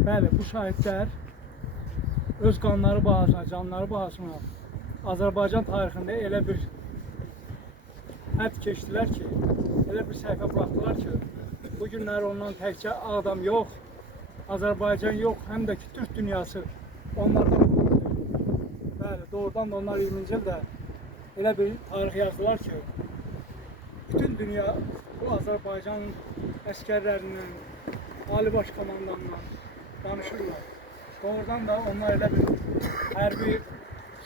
Bəli, bu şəhidlər öz qanları bahasına, canları bahasına Azərbaycan tarixində elə bir hədd keçdilər ki, elə bir səhifə buraxdılar ki, bu günlər ondan təkcə Ağdam yox, Azərbaycan yox, həm də ki, Türk dünyası onlardan qorxdu. Bəli, doğrudan da onlar 20-ci ildə elə bir tarix yazdılar ki, bütün dünya bu Azərbaycan əskərlərindən, Ali Baş Komandanından danışırlar. Doğrudan da onlar elə bir hərbi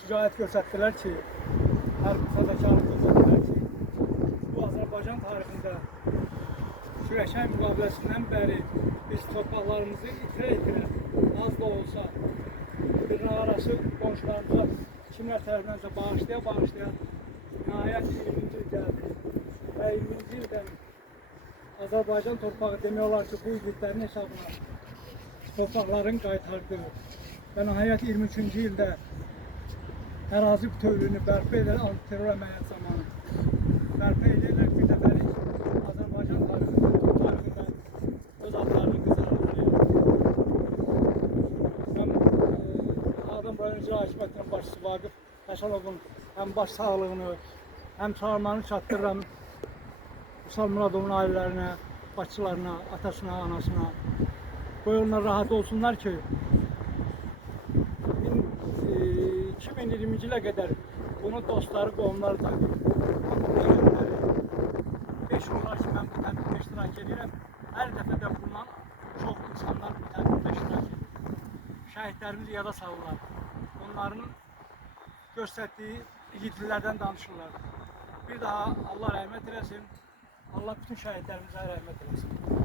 şücaət göstərdilər ki, hərbi fədakarlıq göstərdilər ki, bu Azərbaycan tarixində Sürəşən müqaviləsindən bəri biz torpaqlarımızı itirə-itirə, az da olsa dırnaqarası qonşularımıza kimlər tərəfindənsə bağışlaya-bağışlaya nəhayət 20-ci il gəldi və 20-ci ildən Azərbaycan torpağı demək olar ki, bu igidlərin hesabına torpaqların qaytardığı və nəhayət 23-cü ildə ərazi bütövlüyünü bərpa edən antiterror əməliyyat zamanı bərpa edirlər bir dəfəlik Azərbaycan tarixində öz adlarını qızartırlar. Mən Ağdam rayon icra hakimiyyətinin başçısı Vaqif Həsənovun həm baş sağlığını, həm çağırmanı çatdırıram Vüsal Muradovun ailələrinə, başçılarına, atasına, anasına. Qoy onlar rahat olsunlar ki, 2020-ci ilə qədər bunun dostları, qohumları da 5 olar ki, mən bu tədbirdə iştirak edirəm. Hər dəfə də bundan çox insanlar bu tədbirdə iştirak edir. Şəhidlərimiz yada salırlar. Onların göstərdiyi igidliklərdən danışırlar. Bir daha Allah rəhmət eləsin. Allah bütün şəhidlərimizə rəhmət eləsin.